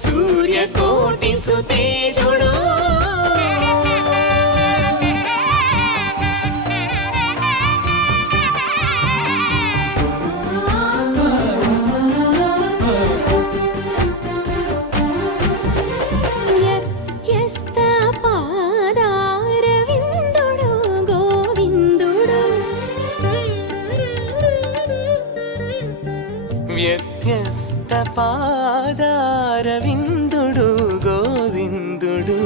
సూర్యకోటి సుతేజుడు వ్యత్యస్త పాదారవిందుడు గోవిందుడు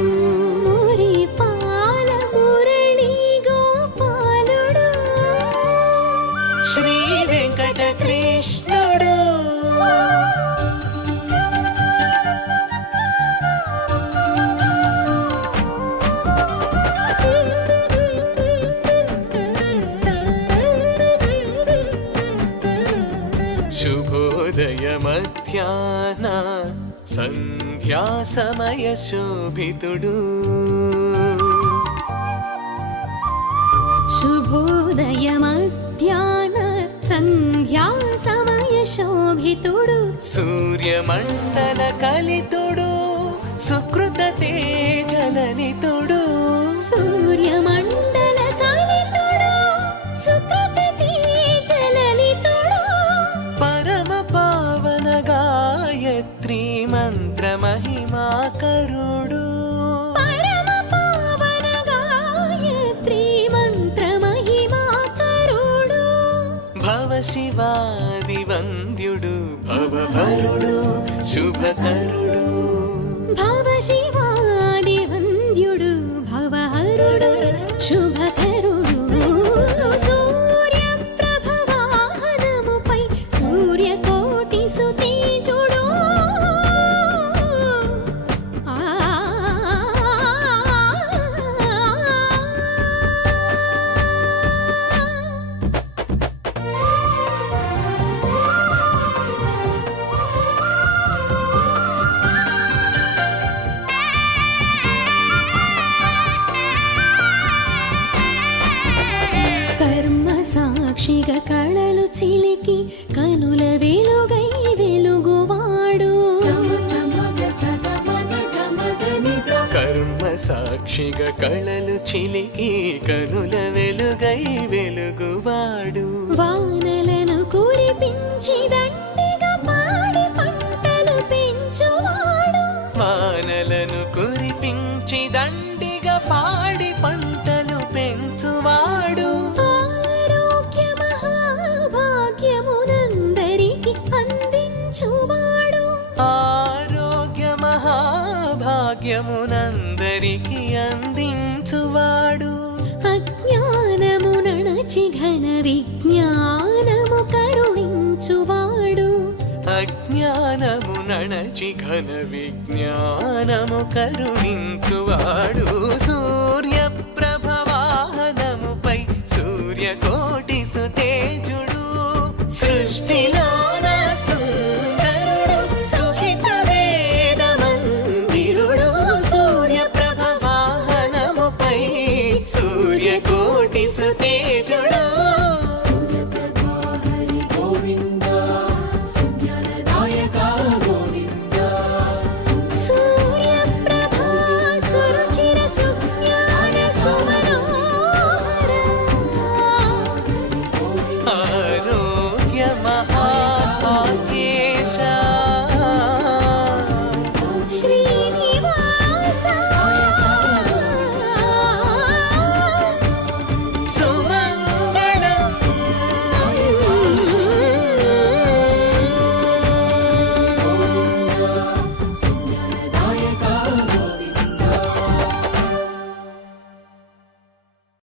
మురిపాల మురళీ గోపాలుడు శ్రీ వెంకట కృష్ణుడు శుభోదయ మధ్యాహ్న సంధ్యా సమయ శోభితుడు శుభోదయ మధ్యాహ్న సంధ్యా సమయ శోభితుడు సూర్యమండల కలితుడు సుకృత తేజలనితుడు సూర్యమండల కలితుడు సుకృత తేజలలితుడు పరమ పావన గాయత్రీ మంత్ర మహిమాకరుడు పరమ పావన గాయత్రీ మంత్ర మహిమాకరుడు భవ శివాది వంద్యుడు భవహరుడు శుభకరుడు భవ శివాది వంద్యుడు భవహరుడు శుభకరుడు సూర్యప్రభ వాహనముపై సూర్యకోటి సుతేజుడు కర్మ సాక్షిగా కళలు చిలికి కనుల వెలుగై వెలుగువాడు కర్మ సాక్షిగా కళలు చిలికి కనుల వెలుగై వెలుగువాడు వానలను కురిపించి దండిగా పాడి పంటలు పెంచువాడు వానలను కురిపించి దండిగా పాడి పంటలు పెంచువాడు ఆరోగ్య మహాభాగ్యమునందరికి అందించువాడు ఆరోగ్య మహాభాగ్యమునందరికి అందించువాడు అజ్ఞానము నణచి ఘన విజ్ఞానము కరుణించువాడు అజ్ఞానము నణచి ఘన విజ్ఞానము కరుణించువాడు సూర్యప్రభ వాహనముపై సూర్యకోటి సుతేజుడు సృష్టిలోన సుందరుడు సుహిత వేద మందిరుడు సూర్యప్రభ వాహనముపై సూర్యకోటి సుతేజుడు సూర్యప్రభా సురుచిర సుజ్ఞాన సుమనోహర ఆరోగ్య మహాభాగ్యేశ శ్రీనివాస